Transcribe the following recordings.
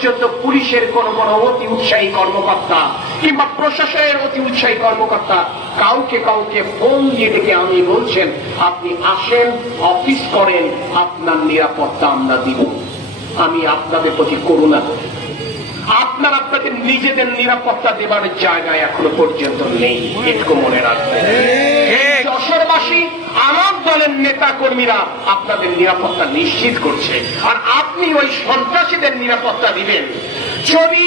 পর্যন্ত পুলিশের কোন অতি উৎসাহী কর্মকর্তা কিংবা প্রশাসনের অতি উৎসাহী কর্মকর্তা কাউকে ফোন দিয়ে ডেকে আমি বলছেন, আপনি আসেন, অফিস করেন, আপনার নিরাপত্তা আমরা দিব। আমি আপনাদের প্রতি করুণা করি। আপনারা আপনাদের নিজেদের নিরাপত্তা দেবার জায়গায় এখনো পর্যন্ত নেই, এটুকু মনে রাখবেন। যশোরবাসী, আমার দলের নেতা কর্মীরা আপনাদের নিরাপত্তা নিশ্চিত করছে, আর আপনি ওই সন্ত্রাসীদের নিরাপত্তা দিবেন। যদি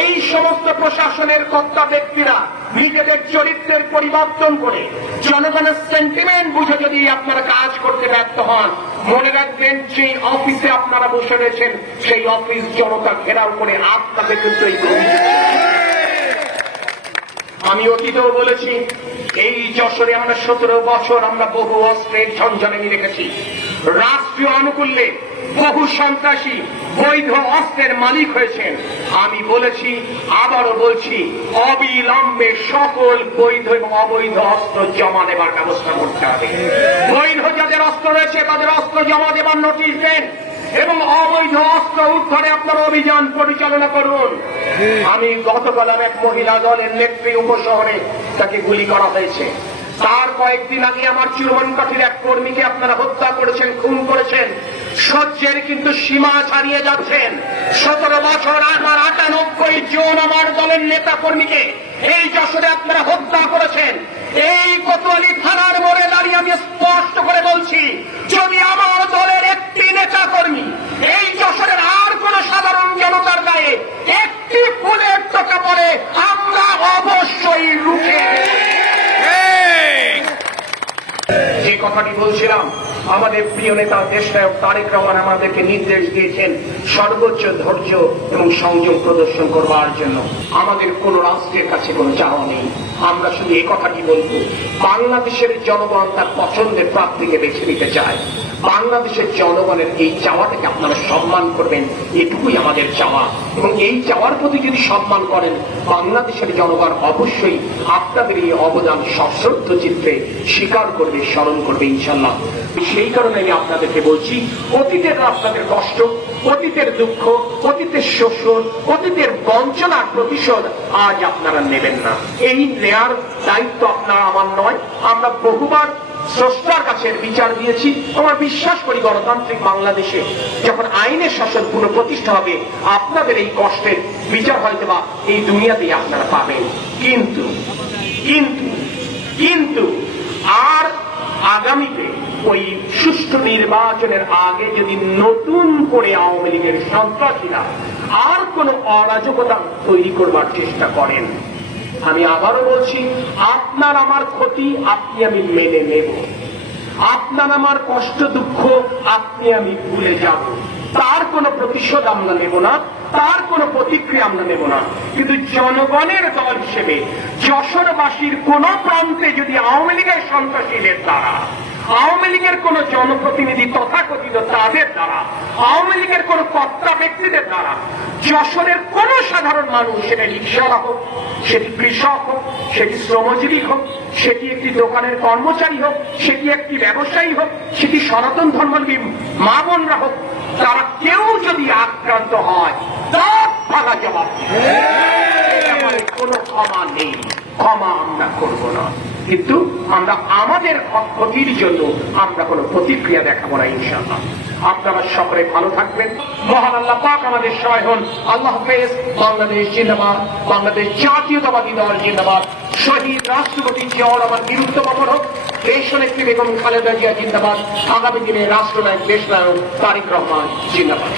এই সমস্ত প্রশাসনের কর্তা ব্যক্তিরা নিজেদের চরিত্রের পরিবর্তন করে জনগণের সেন্টিমেন্ট বুঝে যদি আপনারা কাজ করতে ব্যর্থ হন, মনে রাখবেন সেই অফিসে আপনারা বসে রয়েছেন, সেই অফিস জনতা ঘেরাও করে আপনাদের কিন্তু এই আমি অতীতেও বলেছি, এই যশোরে আমরা 17 বছর আমরা বহু অস্ত্রের ঝঞ্ঝানি রেখেছি। রাষ্ট্রীয় আনুকূল্যে বহু সন্ত্রাসী বৈধ অস্ত্রের মালিক হয়েছেন। আমি বলেছি, আবারও বলছি, অবিলম্বে সকল বৈধ এবং অবৈধ অস্ত্র জমা দেবার ব্যবস্থা করতে হবে। বৈধ যাদের অস্ত্র রয়েছে তাদের অস্ত্র জমা দেবার নোটিশ দেন এবং অবৈধ অস্ত্র উদ্ধারে আপনারা অভিযান পরিচালনা করুন। আমি গতকাল এক মহিলা দলের নেত্রী উপশহরে তাকে গুলি করা হয়েছে। তার কয়েকদিন আগে আমার চিরমনকাঠির এক কর্মীকে আপনারা হত্যা করেছেন, খুন করেছেন। সহ্যের কিন্তু সীমা ছাড়িয়ে যাচ্ছেন। 17 বছর আমার 98 জন আমার দলের নেতা কর্মীকে এই যশোরে আপনারা হত্যা করেছেন। এই কোতোয়ালি থানার মোড়ে দাঁড়িয়ে আমি স্পষ্ট করে বলছি, যদি আমার দলের একটি নেতা কর্মী এই যশোরের আর কোন সাধারণ জনতার গায়ে একটি ফুলের টোকা পড়ে, আমরা অবশ্যই রুখে যে কথাটি বলছিলাম, আমাদের প্রিয় নেতা দেশনায়ক তারেক রহমান আমাদেরকে নির্দেশ দিয়েছেন সর্বোচ্চ ধৈর্য এবং সংযম প্রদর্শন করবার জন্য। আমাদের কোন রাষ্ট্রের কাছে কোনো চাওয়া নেই। আমরা শুধু এই কথাটি বলবো, বাংলাদেশের জনগণ তার পছন্দের প্রার্থীকে বেছে নিতে চায়। বাংলাদেশের জনগণের এই চাওয়াটাকে আপনারা সম্মান করবেন, এটুকুই আমাদের চাওয়া। এবং এই চাওয়ার প্রতি যদি সম্মান করেন, বাংলাদেশের জনগণ অবশ্যই আপনাদের এই অবদান সশ্রদ্ধ চিত্রে স্বীকার করবে, স্মরণ করবে ইনশাল্লাহ। সেই কারণে আমি আপনাদেরকে বলছি, অতীতের আপনাদের কষ্ট, অতীতের দুঃখ, অতীতের শোষণ, অতীতের বঞ্চনার প্রতিশোধ আজ আপনারা নেবেন না। এই নেয়ার দায়িত্ব আপনারা আমার নয়। আমরা বহুবার স্রষ্টার কাছে বিচার দিয়েছি। আমরা বিশ্বাস করি গণতান্ত্রিক বাংলাদেশে যখন আইনের শাসন পুনঃপ্রতিষ্ঠা হবে, আপনাদের এই কষ্টের বিচার হয়তো বা এই দুনিয়াতেই আপনারা পাবেন। কিন্তু কিন্তু কিন্তু আর আগামীতে ওই সুষ্ঠু নির্বাচনের আগে যদি নতুন করে আওয়ামী লীগের সন্ত্রাসীরা আর কোন অরাজকতা তৈরি করবার চেষ্টা করেন, আমি আবারও বলছি, আপনার আমার ক্ষতি আপনি আমি মেনে নেব, আপনার আমার কষ্ট দুঃখ আপনি আমি ভুলে যাব, তার কোন প্রতিশোধ আমরা নেব না, তার কোন প্রতিক্রিয়া আমরা নেব না। কিন্তু জনগণের দল হিসেবে যশোরবাসীর কোন প্রান্তে যদি আওয়ামী লীগের সন্ত্রাসীদের দ্বারা, আওয়ামী লীগের কোন জনপ্রতিনিধি তথাকথিত তাদের দ্বারা, আওয়ামী লীগের কোন কর্তা ব্যক্তিদের দ্বারা যশোরের কোন সাধারণ মানুষ, সেটা রিকশাওয়ালা হোক, সেটি কৃষক হোক, সেটি শ্রমজীবী হোক, সেটি একটি দোকানের কর্মচারী হোক, সেটি একটি ব্যবসায়ী হোক, সেটি সনাতন ধর্মাবলম্বী মা বোনরা হোক, তারা কেউ যদি আক্রান্ত হয়, তার ভাঙা জবাব কোনো ক্ষমা নেই, ক্ষমা আমরা করব না। কিন্তু আমরা আমাদের ক্ষতির জন্য আমরা কোনো প্রতিক্রিয়া দেখাবো না ইনশাআল্লাহ। আপনারা সকলে ভালো থাকবেন। মহান আল্লাহ পাক আমাদের সহায় হন। আল্লাহ হাফেজ। বাংলাদেশ জিন্দাবাদ। বাংলাদেশ জাতীয়তাবাদী দল জিন্দাবাদ। শহীদ রাষ্ট্রপতি জিয়াউর রহমান বীরত্ব অমর হোক। দেশনেত্রী বেগম খালেদা জিয়া জিন্দাবাদ। আগামী দিনে রাষ্ট্রনায়ক দেশনায়ক তারেক রহমান জিন্দাবাদ।